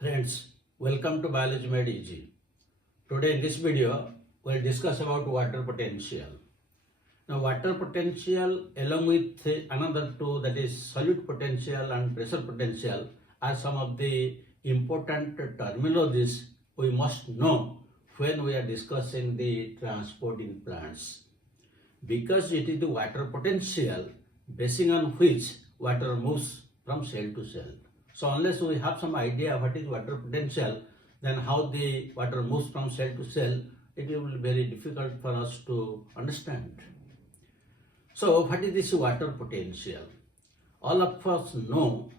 Friends, welcome to Biology Made Easy. Today in this video, we'll discuss about water potential. Now water potential along with another two, that is solute potential and pressure potential, are some of the important terminologies we must know when we are discussing the transport in plants. Because it is the water potential basing on which water moves from cell to cell. So unless we have some idea what is water potential, then how the water moves from cell to cell, it will be very difficult for us to understand. So what is this water potential? All of us know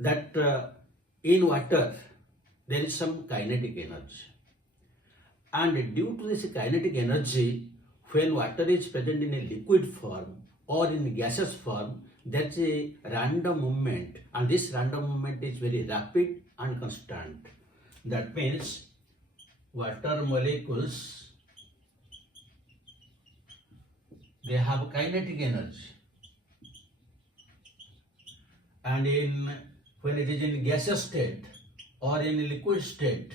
that in water there is some kinetic energy. And due to this kinetic energy, when water is present in a liquid form or in gaseous form, there's a random movement, and this random movement is very rapid and constant. That means water molecules, they have kinetic energy, and when it is in gaseous state or in liquid state,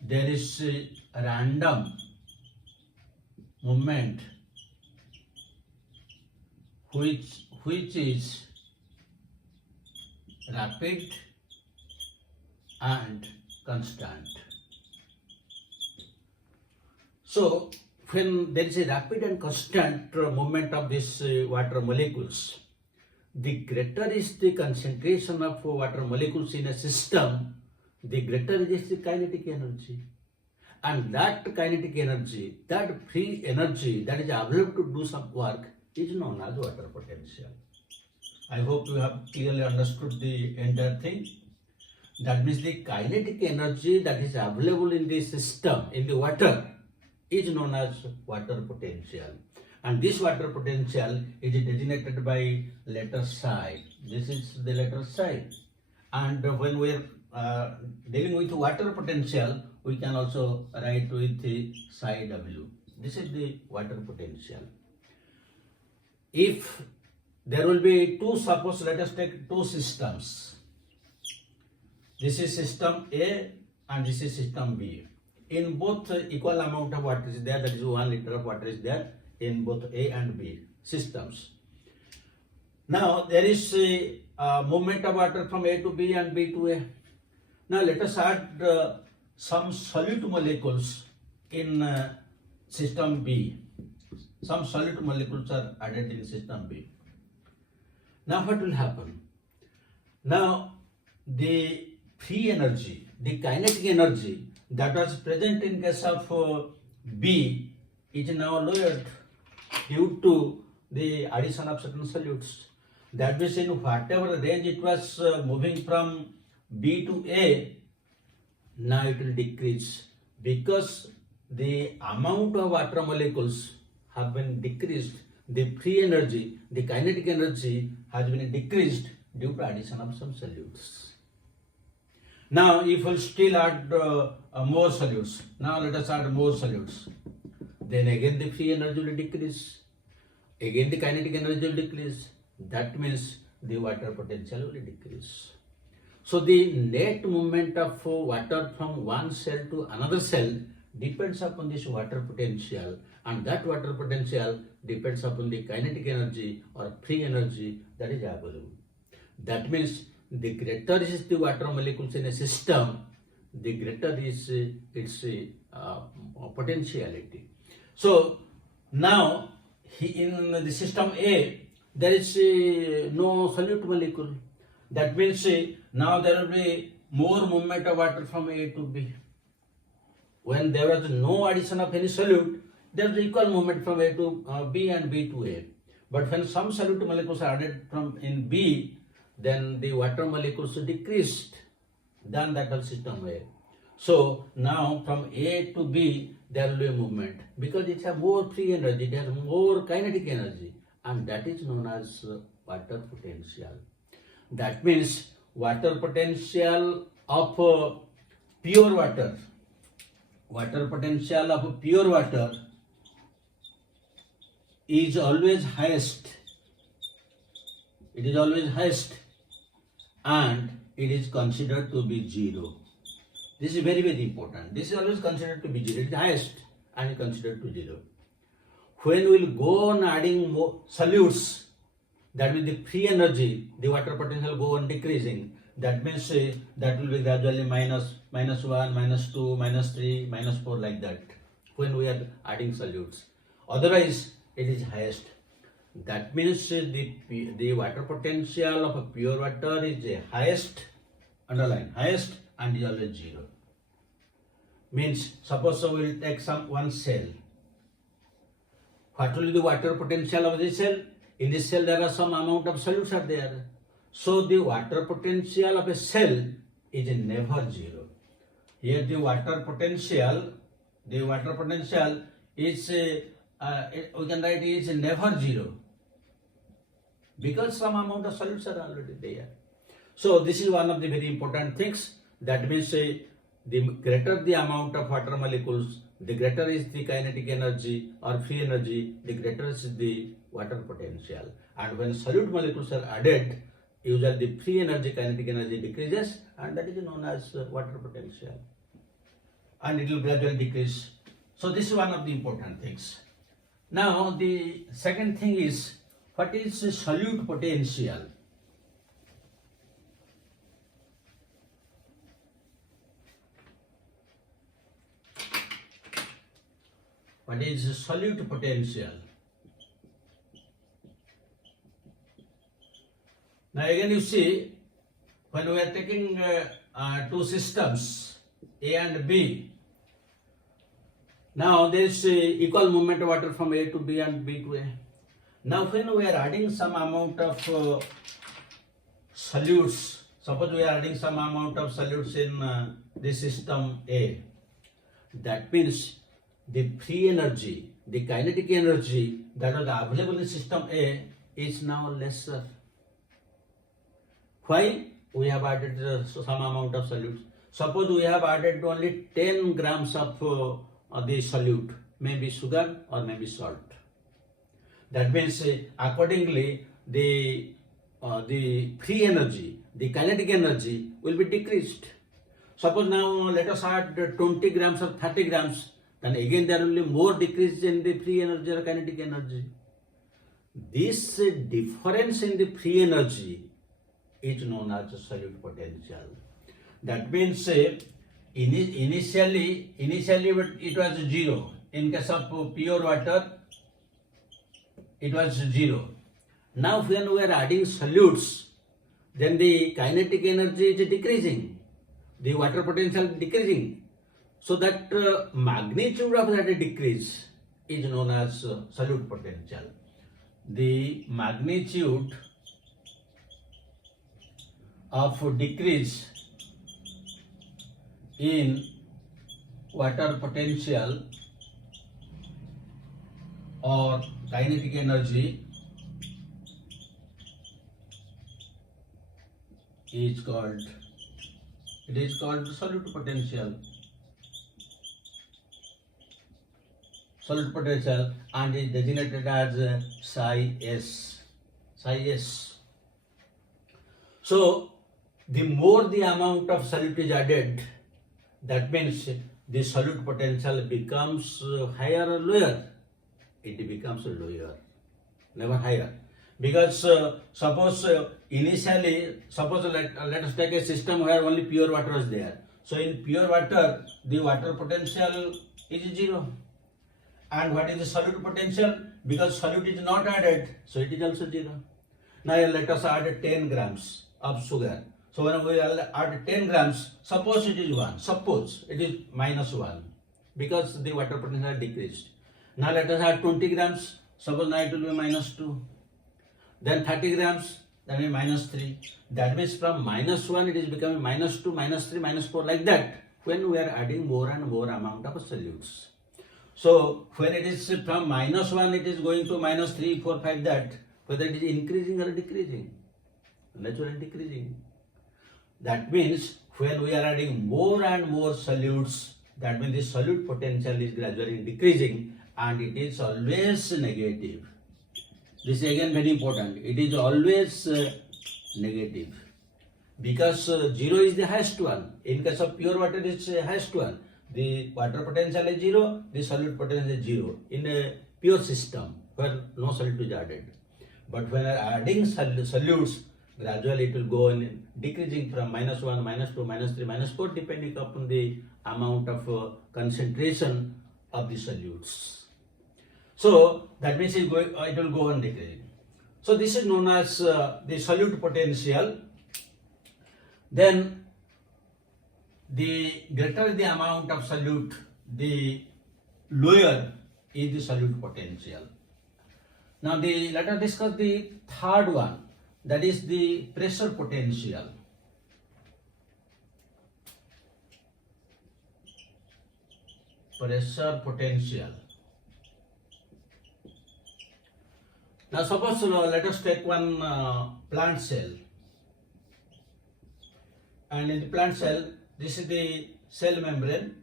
there is a random movement which is rapid and constant. So when there is a rapid and constant movement of these water molecules, the greater is the concentration of water molecules in a system, the greater is the kinetic energy. And that kinetic energy, that free energy that is available to do some work, is known as water potential. I hope you have clearly understood the entire thing. That means the kinetic energy that is available in the system, in the water, is known as water potential. And this water potential is designated by letter psi. This is the letter psi. And when we are dealing with water potential, we can also write with the psi w. This is the water potential. If there will be two, suppose let us take two systems. This is system A and this is system B. In both equal amount of water is there, that is 1 liter of water is there in both A and B systems. Now there is a movement of water from A to B and B to A. Now let us add some solute molecules in system B. Some solute molecules are added in system B. Now what will happen? Now the free energy, the kinetic energy that was present in case of B is now lowered due to the addition of certain solutes. That means in whatever range it was moving from B to A, now it will decrease because the amount of water molecules have been decreased. The free energy, the kinetic energy has been decreased due to addition of some solutes. Now if we still add more solutes, now let us add more solutes, then again the free energy will decrease, again the kinetic energy will decrease. That means the water potential will decrease. So the net movement of water from one cell to another cell depends upon this water potential, and that water potential depends upon the kinetic energy or free energy that is available. That means the greater is the water molecules in a system, the greater is its potentiality. So now in the system A, there is no solute molecule. That means now there will be more movement of water from A to B. When there was no addition of any solute, there is equal movement from A to B and B to A. But when some solute molecules are added from in B, then the water molecules decreased than that of system A. So now from A to B, there will be a movement because it has more free energy, it has more kinetic energy, and that is known as water potential. That means water potential of pure water, water potential of pure water is always highest. It is always highest, and it is considered to be 0. This is very, very important. This is always considered to be 0. It is highest and considered to 0. When we will go on adding more solutes, that means the free energy, the water potential go on decreasing. That means that will be gradually minus 1, -2, -3, -4 like that when we are adding solutes. Otherwise, it is highest. That means the water potential of a pure water is the highest, underline, highest and is always 0. Means suppose we will take one cell. What will be the water potential of this cell? In this cell there are some amount of solutes are there. So the water potential of a cell is never 0. Here the water potential is, we can write is never 0. Because some amount of solutes are already there. So this is one of the very important things. That means the greater the amount of water molecules, the greater is the kinetic energy or free energy, the greater is the water potential. And when solute molecules are added, usually the free energy, kinetic energy decreases, and that is known as water potential. And it will gradually decrease. So this is one of the important things. Now the second thing is, what is solute potential? What is solute potential? Now again you see, when we are taking two systems, A and B, now there is equal movement of water from A to B and B to A. Now when we are adding some amount of solutes, suppose we are adding some amount of solutes in the system A, that means the free energy, the kinetic energy that was available in system A is now lesser. Why? We have added some amount of solutes. Suppose we have added only 10 grams of the solute, maybe sugar or maybe salt. That means accordingly the free energy, the kinetic energy will be decreased. Suppose now let us add 20 grams or 30 grams, then again there will be more decrease in the free energy or kinetic energy. This difference in the free energy is known as solute potential. That means initially it was 0. In case of pure water, it was 0. Now when we are adding solutes, then the kinetic energy is decreasing, the water potential decreasing. So that magnitude of that decrease is known as solute potential. The magnitude of decrease in water potential or kinetic energy is called solute potential. Solute potential, and is designated as psi s. So the more the amount of solute is added, that means the solute potential becomes higher or lower. It becomes lower, never higher. Because suppose initially, let us take a system where only pure water is there. So in pure water, the water potential is 0. And what is the solute potential? Because solute is not added, so it is also 0. Now let us add 10 grams of sugar. So when we add 10 grams, suppose it is 1, suppose it is -1, because the water potential decreased. Now let us add 20 grams, suppose now it will be -2. Then 30 grams, that means -3. That means from -1 it is becoming -2, -3, -4 like that, when we are adding more and more amount of solutes. So when it is from -1 it is going to -3, 4, 5 that, whether it is increasing or decreasing, naturally decreasing. That means when we are adding more and more solutes, that means the solute potential is gradually decreasing and it is always negative. This is again very important. It is always negative. because 0 is the highest one. In case of pure water, it's the highest one. The water potential is 0, the solute potential is 0 in a pure system where no solute is added. But when adding solutes, gradually it will go on decreasing from -1, -2, -3, -4 depending upon the amount of concentration of the solutes. So that means it will go on decreasing. So this is known as the solute potential. Then the greater the amount of solute, the lower is the solute potential. Now let us discuss the third one, that is the pressure potential. Pressure potential. Now suppose let us take one plant cell, and in the plant cell, this is the cell membrane,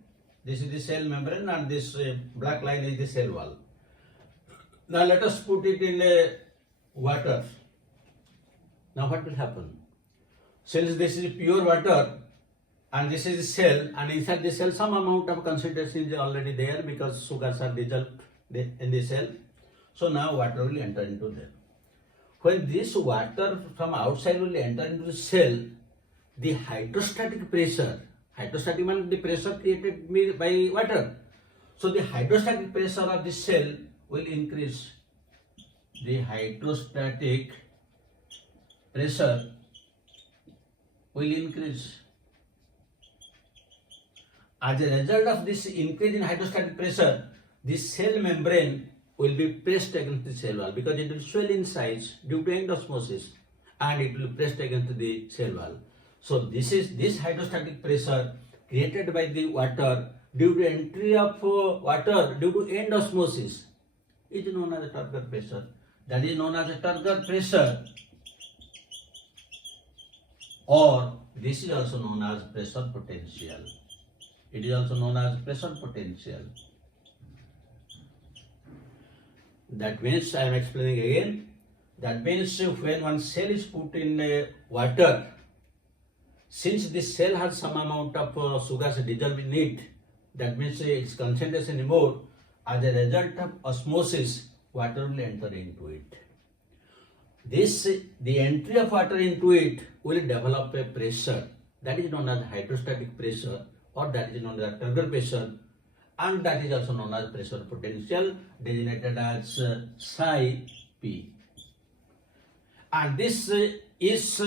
and this black line is the cell wall. Now let us put it in a water. Now what will happen? Since this is pure water and this is the cell, and inside the cell some amount of concentration is already there because sugars are dissolved in the cell. So now water will enter into there. When this water from outside will enter into the cell, the hydrostatic pressure, hydrostatic means the pressure created by water. So the hydrostatic pressure of the cell will increase. The hydrostatic pressure will increase. As a result of this increase in hydrostatic pressure, the cell membrane will be pressed against the cell wall because it will swell in size due to endosmosis, and it will be pressed against the cell wall. So this hydrostatic pressure created by the water due to entry of water due to endosmosis is known as a turgor pressure. That is known as a turgor pressure, or this is also known as pressure potential. It is also known as pressure potential. That means, I am explaining again, that means when one cell is put in water, since this cell has some amount of sugars dissolved in it, that means its concentration is more. As a result of osmosis, water will enter into it. The entry of water into it will develop a pressure that is known as hydrostatic pressure, or that is known as turgor pressure, and that is also known as pressure potential, designated as psi p. And this is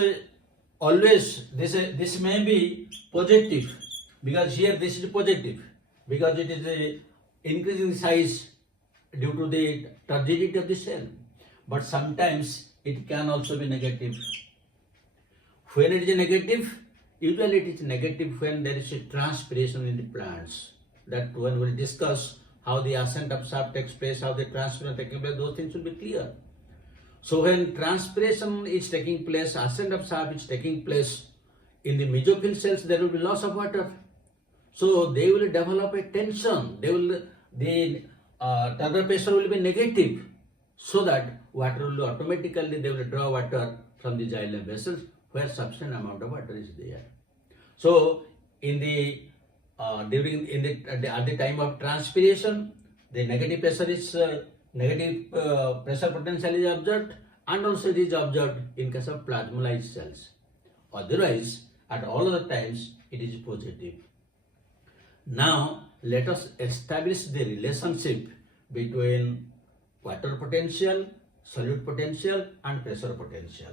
always, this may be positive, because here this is positive, because it is increasing size due to the turgidity of the cell. But sometimes it can also be negative. When it is negative, usually it is negative when there is a transpiration in the plants. That when we discuss how the ascent of shaft takes place, how the transpiration takes place, those things will be clear. So when transpiration is taking place, ascent of shaft is taking place, in the mesophyll cells there will be loss of water. So they will develop a tension. The turgor pressure will be negative, so that water will automatically, they will draw water from the xylem vessels where sufficient amount of water is there. So in the at the time of transpiration, the negative pressure is negative pressure potential is observed, and also it is observed in case of plasmolyzed cells. Otherwise, at all other times, it is positive. Now, let us establish the relationship between water potential, solute potential, and pressure potential.